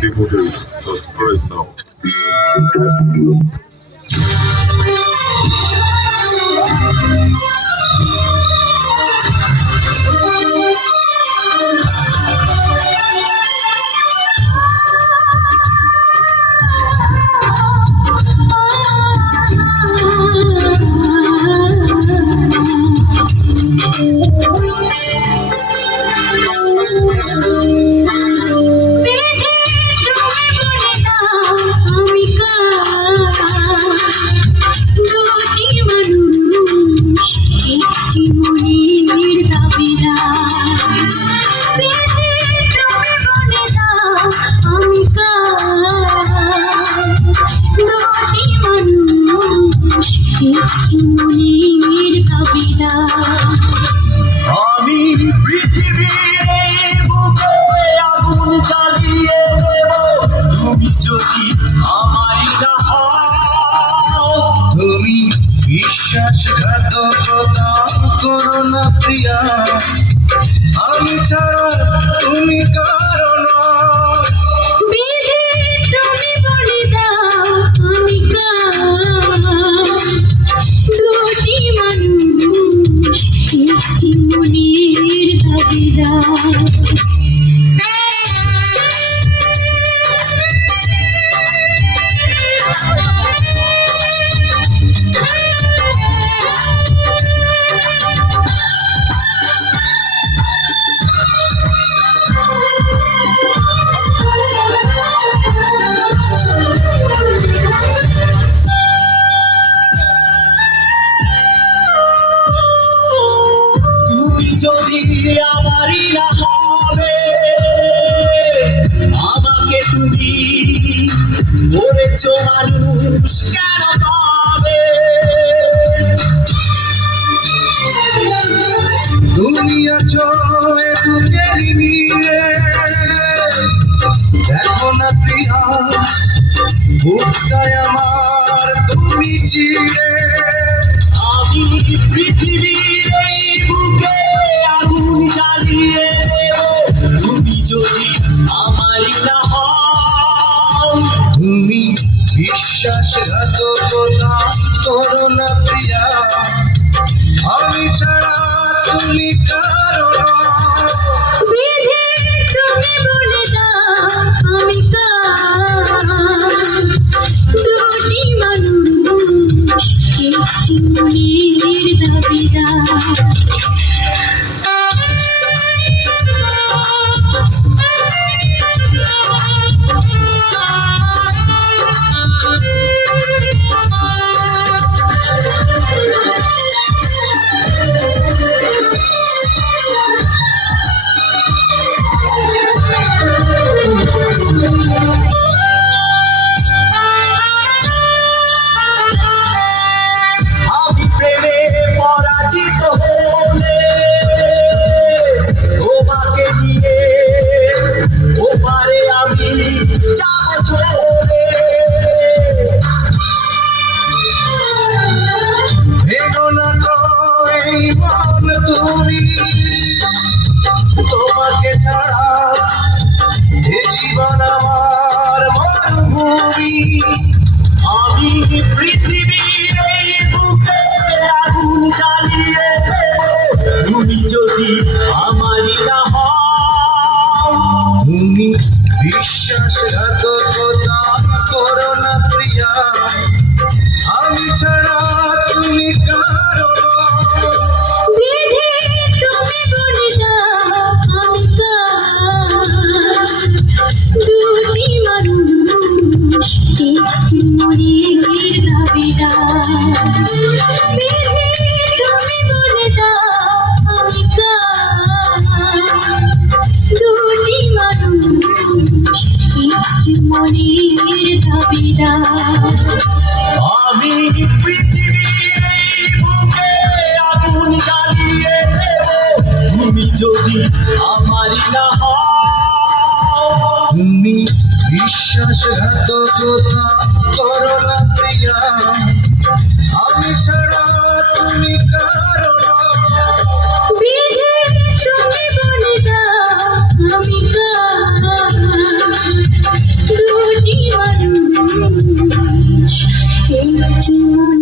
City Hotel. Subscribe now. আমি পৃথিবীর এই বুকে আগুন জ্বালিয়ে দেব তুমি যদি আমারই না হও। তুমি বিশ্বাসঘাতকতা করো না প্রিয়া, আমি ছাড়া তুমি কারো নও। তুমি বলে দাও আমি দুটি মানুষ একটি মনের দাবিদার। যদি আমারই না হবে, আমাকে তুমি বলেছ মানুষ কেন পাবে। তুমি আছো বুকের মিলে, দেখো না প্রিয়া বুকটায় আমার তুমি চিরে। আমি পৃথিবীর এই বুকে আগুন জ্বালিয়ে দেব তুমি যদি আমারই না হও। তুমি বিশ্বাসঘাতকতা করো না প্রিয়া, আমি ছাড়া তুমি কারো নও। তুমি বলে দাও আমি দুটি মানুষ একটি মনের দাবিদার। আমি প্রেমে পরাজিত হলে তোমাকে নিয়ে ওপারে আমি যাব চলে। ভেঙো না তো এই মন তুমি, তোমাকে ছাড়া এ জীবন আমার মরুভূমি। আমি পৃথিবীর এই বুকে আগুন জ্বালিয়ে দেব তুমি যদি আমারই না হও। তুমি বিশ্বাসঘাতকতা করো না প্রিয়া, আমি ছাড়া তুমি কারো নও। তুমি বলে দাও আমি দুটি মানুষ একটি মনের দাবিদার। তুমি বলে দাও আমি দুটি মানুষ একটি মনের দাবিদার। আমি পৃথিবীর এই বুকে আগুন জ্বালিয়ে দেব তুমি যদি আমারই না হও। তুমি বিশ্বাসঘাতকতা করো না প্রিয়া, আমি ছাড়া তুমি কারো নও। তুমি বলে দাও আমি মনের